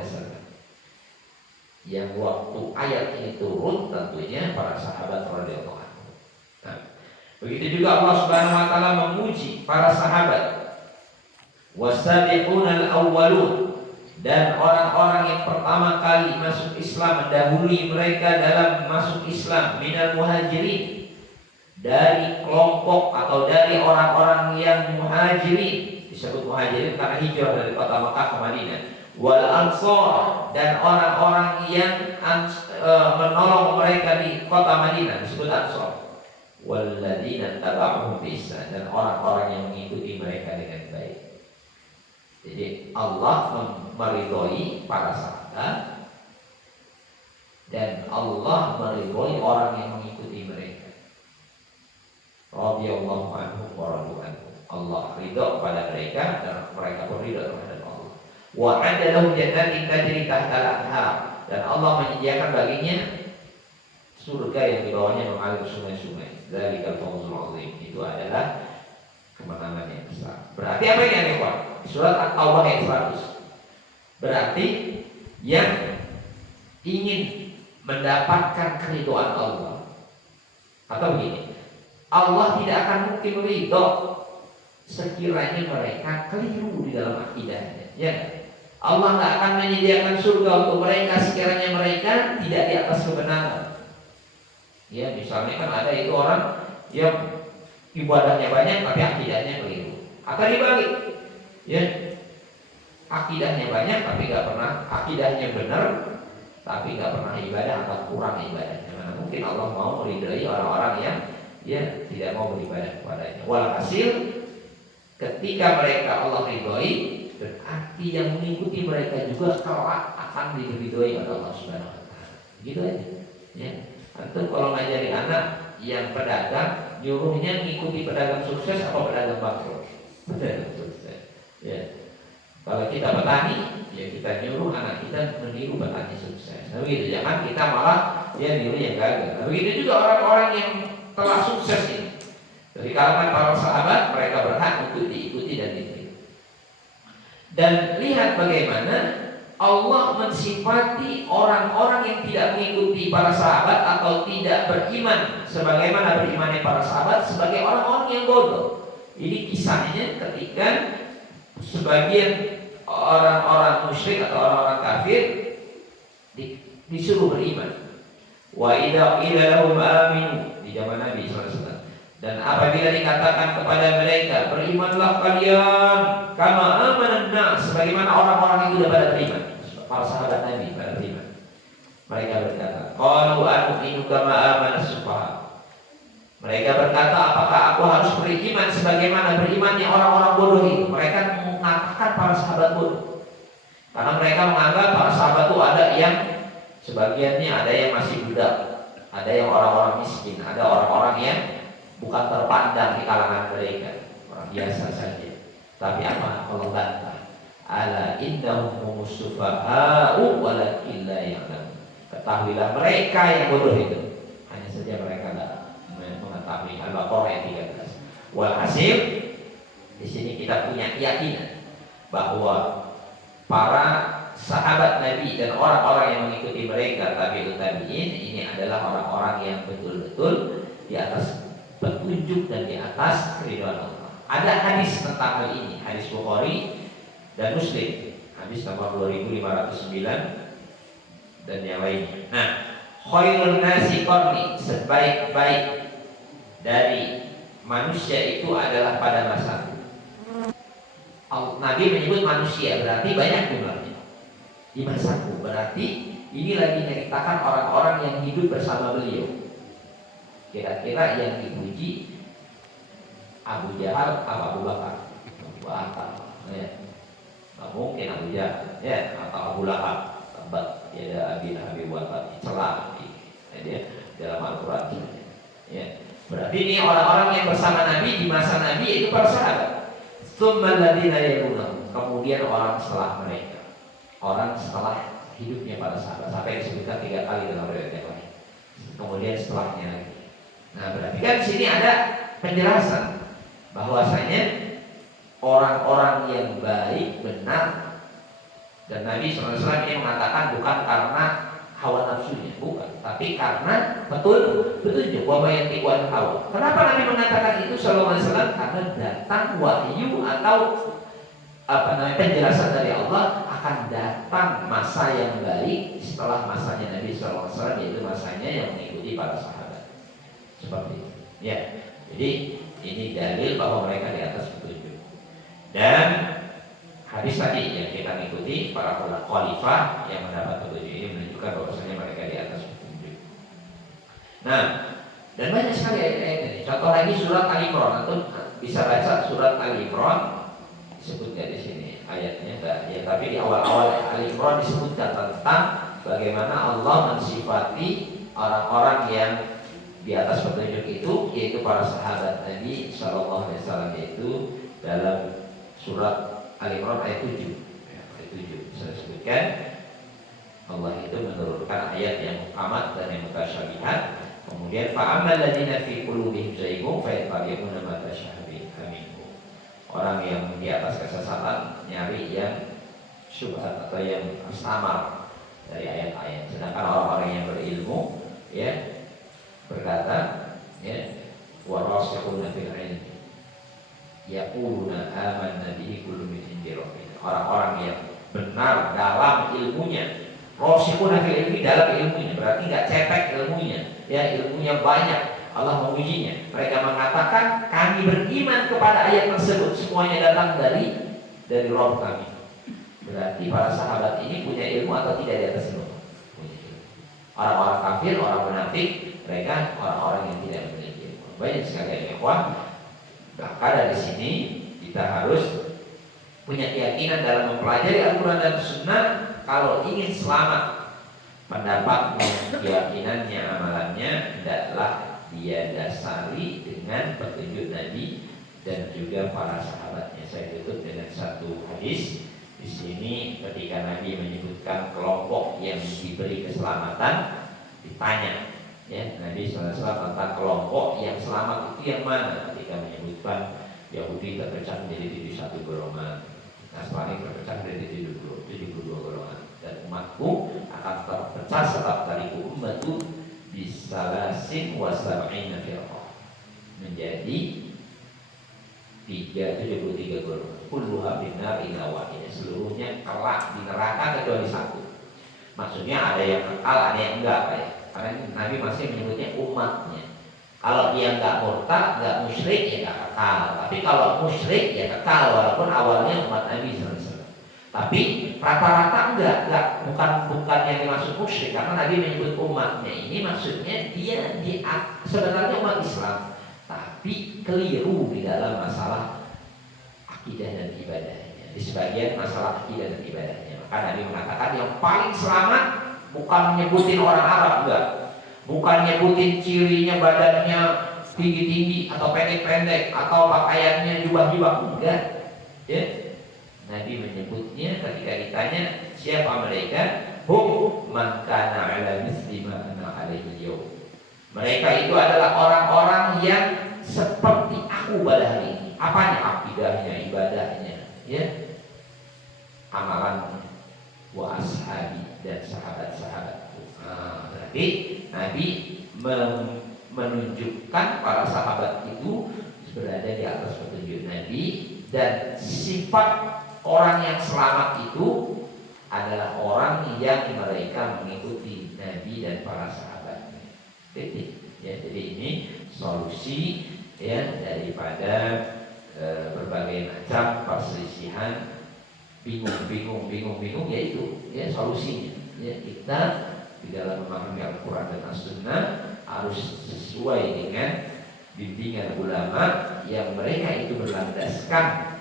Yang waktu ayat ini turun tentunya para sahabat radhiyallahu anhu. Nah, begitu juga Allah Subhanahu wa taala memuji para sahabat. Wasabiqunal awwalun, dan orang-orang yang pertama kali masuk Islam, mendahului mereka dalam masuk Islam, minal muhajirin, dari kelompok atau dari orang-orang yang muhajirin, disebut muhajirin karena hijrah dari kota Makkah ke Madinah, wal ansor, dan orang-orang yang menolong mereka di kota Madinah disebut ansor, walladzina taba'uhum bi ihsan, dan orang-orang yang mengikuti mereka dengan baik. Jadi Allah meridhoi para sahabat dan Allah meridhoi orang yang mengikuti mereka. Radhiyallahu anhum wa radu anhu. Allah ridho kepada mereka dan mereka pun ridho kepada Allah. Wa 'adda lahum jannatin tajri tahtal anhar, dan Allah menyediakan baginya surga yang di bawahnya mengalir sungai-sungai. Dzalikal fawzul 'azim. Itu adalah kemenangan yang besar. Berarti apa yang aneh? Surat At-Taubah ayat 100. Berarti yang ingin mendapatkan keridhaan Allah, atau begini, Allah tidak akan mungkin ridho sekiranya mereka keliru di dalam akidahnya. Ya, Allah tidak akan menyediakan surga untuk mereka sekiranya mereka tidak di atas kebenaran. Ya, misalnya kan ada itu orang yang ibadahnya banyak tapi akidahnya keliru. Atau dibalik, ya, akidahnya banyak tapi nggak pernah, akidahnya benar tapi nggak pernah ibadah atau kurang ibadahnya. Mana mungkin Allah mau meridai orang-orang yang tidak mau beribadah kepadanya. Walhasil ketika mereka Allah ridhoi, berarti yang mengikuti mereka juga kelak akan diridhoi oleh Allah Subhanahu wa taala. Gitu aja. Ya. Antum kalau ngajari anak yang pedagang, nyuruhnya ngikuti pedagang sukses atau pedagang bangkrut? Pedagang sukses. Ya. Kalau kita petani, ya kita nyuruh anak kita meniru petani sukses. Nah begitu, jangan kita malah niru yang gagal. Nah begitu juga orang-orang yang telah sukses ini. Dari kalangan para sahabat, mereka berhak untuk diikuti dan ditiru. Dan lihat bagaimana Allah mensifati orang-orang yang tidak mengikuti para sahabat atau tidak beriman sebagaimana berimannya para sahabat sebagai orang-orang yang bodoh. Ini kisahnya ketika sebagian orang-orang musyrik atau orang-orang kafir disuruh beriman. Wa idza qila lahum aminu, di zaman Nabi SAW. Dan apabila dikatakan kepada mereka, berimanlah kalian kama amanan nas, sebagaimana orang-orang itu sudah pada beriman. Para sahabat Nabi pada beriman. Mereka berkata, qalu anu'minu kama amanas sufaha. Mereka berkata, apakah aku harus beriman sebagaimana berimannya orang-orang bodoh itu? Mereka mengatakan para sahabat bodoh. Karena mereka menganggap para sahabat itu ada yang sebagiannya ada yang masih budak, ada yang orang-orang miskin, ada orang-orang yang bukan terpandang di kalangan mereka, orang biasa saja. Tapi apa Allah bantah? Ala innahum humus sufaha'u walakin la ya'lamun. Ketahuilah mereka yang bodoh itu, hanya saja mereka tidak mengetahui. Al-Baqarah ayat 13. Walhasil di sini kita punya keyakinan bahwa para sahabat Nabi dan orang-orang yang mengikuti mereka tabi'ut tabi'in ini adalah orang-orang yang betul-betul di atas petunjuk dan di atas keridhaan Allah. Ada hadis tentang hal ini, hadis Bukhari dan Muslim, hadis nomor 2509 dan yang lainnya. Nah, khairun nasi qarni, sebaik-baik dari manusia itu adalah pada masaku. Nabi menyebut manusia, berarti banyak jumlahnya. Di masaku, berarti ini lagi menceritakan orang-orang yang hidup bersama beliau. Kira-kira yang dipuji Abu Jahal apa Abu Bakar? Abu Bakar, ya. Nggak mungkin Abu Jahal, ya, atau Abu Lahab. Tempat dia ada Abi Lahab buat celah, dia dalam Al-Quran. Ya. Berarti ini orang-orang yang bersama Nabi di masa Nabi itu para sahabat. Kemudian orang setelah mereka, orang setelah hidupnya para sahabat, sampai disebutkan 3 kali dalam riwayat yang lain. Kemudian setelahnya lagi. Nah, berarti kan di sini ada penjelasan bahwasanya orang-orang yang baik, benar, dan Nabi SAW ini mengatakan bukan karena hawa nafsunya, bukan, tapi karena petunjuk wa may yantiqu hawa. Kenapa Nabi mengatakan itu sallallahu alaihi wasallam? Karena datang wahyu atau penjelasan dari Allah akan datang masa yang baik setelah masanya Nabi sallallahu alaihi wasallam, yaitu masanya yang mengikuti para sahabat. Seperti itu. Ya. Jadi ini dalil bahwa mereka di atas petunjuk. Dan hadis tadi yang kita ikuti para khalifah yang mendapat petunjuk ini menunjukkan bahwasanya mereka di atas petunjuk. Nah, dan banyak sekali ayat-ayat ini. Contoh lagi surat Al-Imran, atau bisa baca surat Al-Imran, disebutkan di sini ayatnya enggak ya, tapi di awal-awal Al-Imran disebutkan tentang bagaimana Allah mensifati orang-orang yang di atas petunjuk itu, yaitu para sahabat Nabi Sallallahu Alaihi Wasallam, yaitu dalam surat Al-Imran ayat 7. Ayat 7 saya sebutkan, Allah itu menurunkan ayat yang muhkamat dan yang mutasyabihat. Kemudian fa'amal ladzina fi qulubihim zayghun fayattabi'una ma tashabaha minhu. Orang yang di atas kesesatan nyari yang syubhat atau yang samar dari ayat-ayat. Sedangkan orang-orang yang berilmu ya berkata ya warasikhuna fil ilmi yaquluna amanna bihi kullu min indi rabbina. Orang-orang yang benar dalam ilmunya, rasikhuna fil ilmi, dalam ilmunya, berarti enggak cetek ilmunya, ya ilmunya banyak, Allah mengujinya. Mereka mengatakan kami beriman kepada ayat tersebut, semuanya datang dari Rabb kami. Berarti para sahabat ini punya ilmu atau tidak di atas ilmu? Orang-orang kafir, orang munafik, mereka orang-orang yang tidak memiliki ilmu. Banyak sekali ya ikhwan. Maka dari sini kita harus punya keyakinan dalam mempelajari Al-Quran dan Sunnah. Kalau ingin selamat pendapatnya, keyakinannya, amalannya, hendaklah dia dasari dengan petunjuk Nabi dan juga para sahabatnya. Saya tutup dengan satu hadis. Di sini ketika Nabi menyebutkan kelompok yang diberi keselamatan, ditanya ya Nabi SAW tentang kelompok yang selamat itu yang mana. Ketika menyebutkan Yahudi terpecah menjadi 71 golongan, Nasrani terpecah menjadi 72 golongan, dan umatku akan terpecah setelah tariku ummatu bisalasin wasab'ina firqah, menjadi 73 golongan. Kulluha finnar illa wahidah, seluruhnya kelak di neraka kecuali satu. Maksudnya ada yang kekal, ada yang enggak ya. Karena Nabi masih menyebutnya umatnya. Kalau dia enggak murtad, enggak musyrik, ya enggak kekal. Tapi kalau musyrik ya kekal, walaupun awalnya umat Nabi SAW. Tapi rata-rata enggak, bukan yang dimaksud musyrik, karena Nabi menyebut umatnya ini maksudnya dia sebenarnya umat Islam, tapi keliru di dalam masalah akidah dan ibadahnya. Di sebagian masalah akidah dan ibadahnya, maka Nabi mengatakan yang paling selamat bukan menyebutin orang Arab, enggak, bukan nyebutin cirinya badannya tinggi-tinggi atau pendek-pendek atau pakaiannya jubah-jubah, enggak, ya. Nabi menyebutnya ketika ditanya siapa mereka, hum man kana ala misli ma ana alaihi yaum. Mereka itu adalah orang-orang yang seperti aku pada hari ini. Apanya? Akidahnya, ibadahnya, ya, amalannya, wa ashabi, dan sahabat-sahabatku. Berarti Nabi menunjukkan para sahabat itu berada di atas petunjuk Nabi, dan sifat orang yang selamat itu adalah orang yang mereka mengikuti Nabi dan para sahabatnya. Ya, jadi ini solusi ya daripada berbagai macam perselisihan, bingung yaitu ya solusinya. Ya, kita di dalam memahami Al-Quran dan As-Sunnah harus sesuai dengan bimbingan ulama yang mereka itu berlandaskan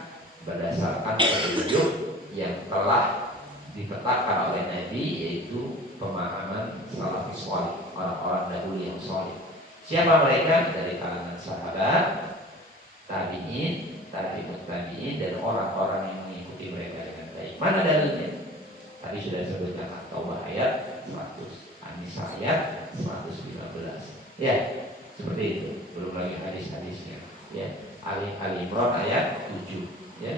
berdasarkan petunjuk yang telah dipetakan oleh Nabi, yaitu pemahaman salafus salih, orang-orang dahulu yang saleh. Siapa mereka? Dari kalangan sahabat, tabi'in, tabi'ut tabi'in, dan orang-orang yang mengikuti mereka dengan baik. Mana dalilnya? Tadi sudah disebutkan At-Taubah ayat 100, An-Nisa ayat 115. Ya, seperti itu. Belum lagi hadis-hadisnya. Ya, Ali Imran ayat 7. Ya,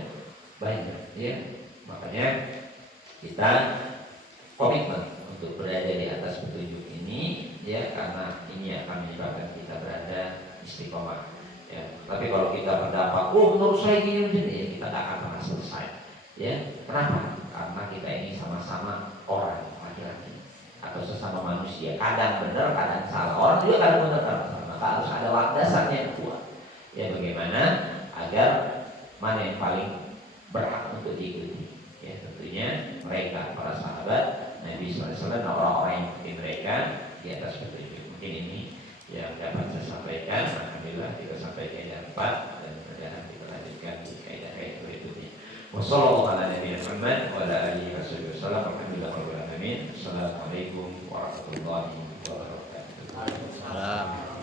banyak. Ya, makanya kita komitmen untuk berada di atas petunjuk ini, ya, karena ini akan menyebabkan kita berada istiqomah. Ya, tapi kalau kita berpendapat, menurut saya gini, ya, kita tidak akan pernah selesai. Ya, kenapa? Karena kita ini sama-sama orang laki-laki atau sesama manusia. Kadang benar, kadang salah. Orang juga kadang benar, kadang salah. Maka harus ada landasannya yang kuat. Ya, bagaimana agar mana yang paling berhak untuk diikuti? Ya, tentunya mereka, para sahabat Nabi SAW, orang-orang yang mengikuti mereka di atas petunjuk. Mungkin ini yang dapat saya sampaikan. Alhamdulillah kita sampaikan yang 4, dan mudah-mudahan kita lanjutkan di kaidah-kaidah berikutnya. Wassalamualaikum warahmatullahi wabarakatuh.